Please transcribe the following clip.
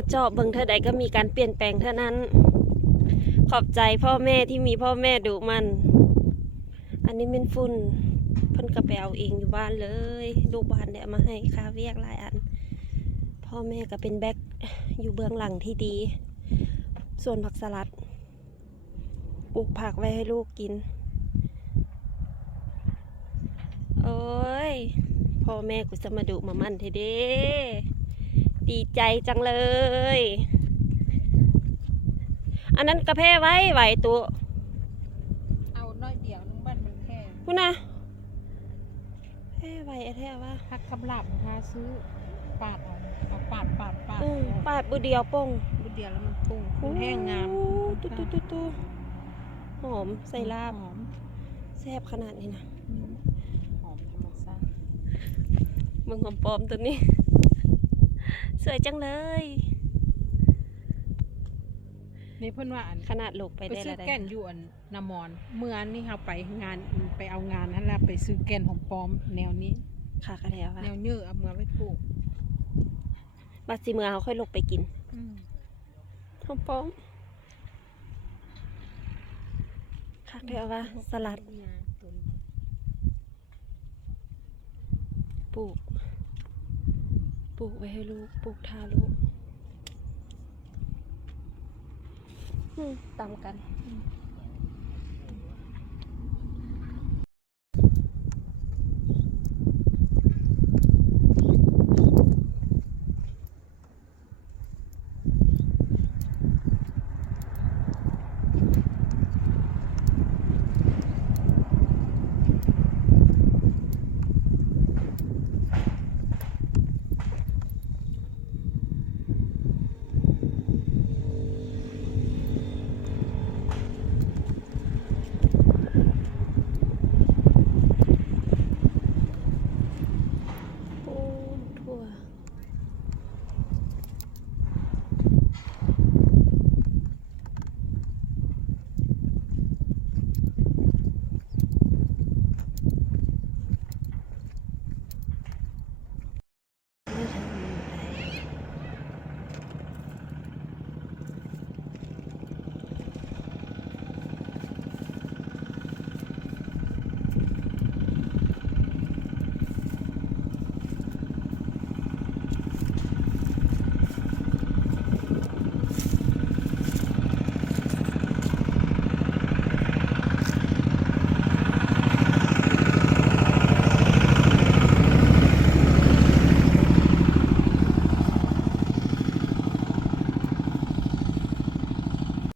มาเจาะเบิ่งเท่าใดก็มีการเปลี่ยนแปลงเท่านั้น ขอบใจพ่อแม่ที่มีพ่อแม่ดุมัน อันนี้เป็นฝุ่นเพิ่นก็ไปเอาเองอยู่บ้านเลยลูกบ้านได้เอามาให้ค่าเวียกหลายอัน พ่อแม่ก็เป็นแบ็คอยู่เบื้องหลังที่ดี ส่วนผักสลัดปลูกผักไว้ให้ลูกกินโอ้ยพ่อแม่กูจะมาดุมามันเทเด้ดีใจจังเลย อันนั้นกระเพาะไว้ไหวตัวเอาน้อยเดียวนึงบ้านมันแค่ คุณนะแพ้ไหวแท้ว่า พักกำลับพาซื้อปาดเอาปาดปาดบุเดียวป่ง บุเดียวแล้วมันปุ้งมันแห้งงาม ตู้หอมใส่ลาบ หอม แซ่บขนาดนี้นะ หอมธรรมชาติ มึงหอมปลอมตัวนี้ สวยจังเลย นี่เพิ่นว่าอัน ขนาดลูกไป ไป ได้ ซื้อ แล้วได้ แก่นอยู่อันนามอนเมื่อนี่เขาไปงานไปเอางานนั่นแหละไปซื้อแก่นหอมปลอมแนวนี้ ค่ะกระเทียม แนวเนื้อเอามาไว้ปลูก บัดสิเมื่อเขาค่อยลงไปกินหอมปลอมค่ะเทียว่าสลัดปลูกไว้ให้ลูกปลูกทาลูกตำกัน